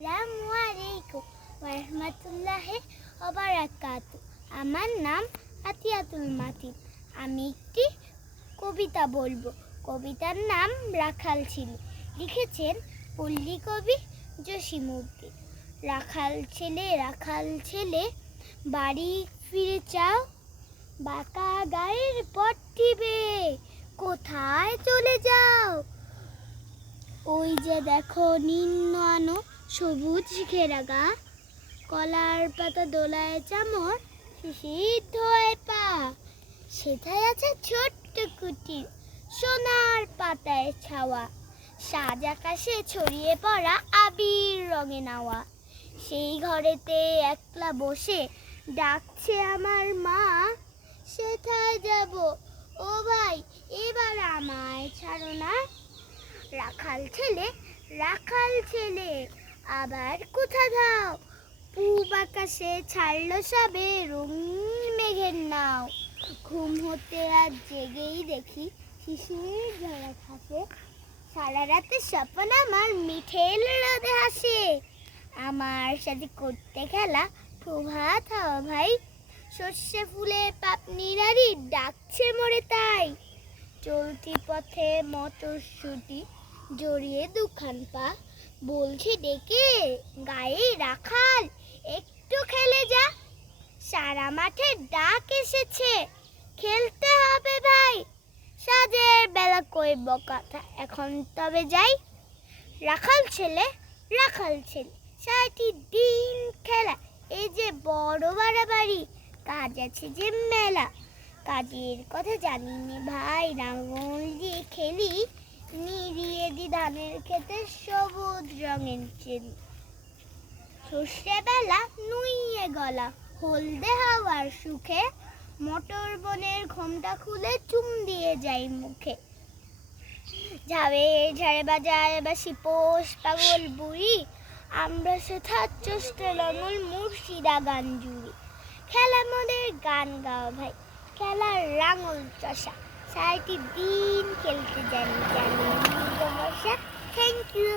আসসালামু আলাইকুম ওয়া রাহমাতুল্লাহি ওয়া বারাকাতুহু। আমার নাম আতিয়াতুল মাতিন। আমি একটি কবিতা বলবো। কবিতার নাম রাখাল ছেলে। লিখেছেন পল্লী কবি জসিমউদ্দিন। রাখাল ছেলে বাড়ি ফিরে চাও, বাঁকা গায়ের পট্টি বেয়ে কোথায় চলে যাও? ওই যে দেখো নিম্ন সবুজ ঘেরা গা, কলার পাতা দোলায় চামর, শিশির ধোয় পা। সেথায় আছে ছোট্ট কুটির, সোনার পাতায় ছাওয়া, সাজ আকাশে ছড়িয়ে পড়া আবির রঙে নাওয়া। সেই ঘরেতে একলা বসে ডাকছে আমার মা, সেথায় যাব ও ভাই, এবার আমায় ছাড়ো না। রাখাল ছেলে আবার কোথা যাও? পূব আকাশে ছাড়লো সবে রঙিন মেঘের নাও। ঘুম হতে আজ জেগেই দেখি শিশির ঝরা ঘাসে, সারা রাতে স্বপ্ন আমার মিঠেল রোদে হাসে। আমার সাথে করতে খেলা প্রভাত হাওয়া ভাই, সর্ষে ফুলের পাপনিরারি ডাকছে মোরে তাই। চলতি পথে মটরশুঁটি জড়িয়ে দুখান পা, বলছি ডেকে গায়ে রাখাল একটু খেলে যা। সারা মাঠে ডাক এসেছে, খেলতে হবে ভাই। সাজের বেলা কইব কথা, এখন তবে যাই। রাখাল ছেলে সারাটি দিন খেলা, এই যে বড় বাড়াবাড়ি, কাজ আছে যে মেলা। কাজের কথা জানি নে ভাই, লাঙল দিয়ে খেলি, নিড়িয়ে দি ধানের খেতে সবুজ রঙের চেরি। সর্ষে বেলা নুইয়ে গলা, হলদে হাওয়ার সুখে, মোটর বনের ঘোমটা খুলে চুম দিয়ে যাই মুখে। ঝাড়ে বাজায় বাসি পোষ পাগল বুড়ি, আমরা সেথার চেষ্টা লাঙল মুর্শিদা গান জুড়ি। খেলা মোদের গান গাও ভাই, খেলার লাঙল চষা, সারাটি দিন খেলতে জানি। Thank you.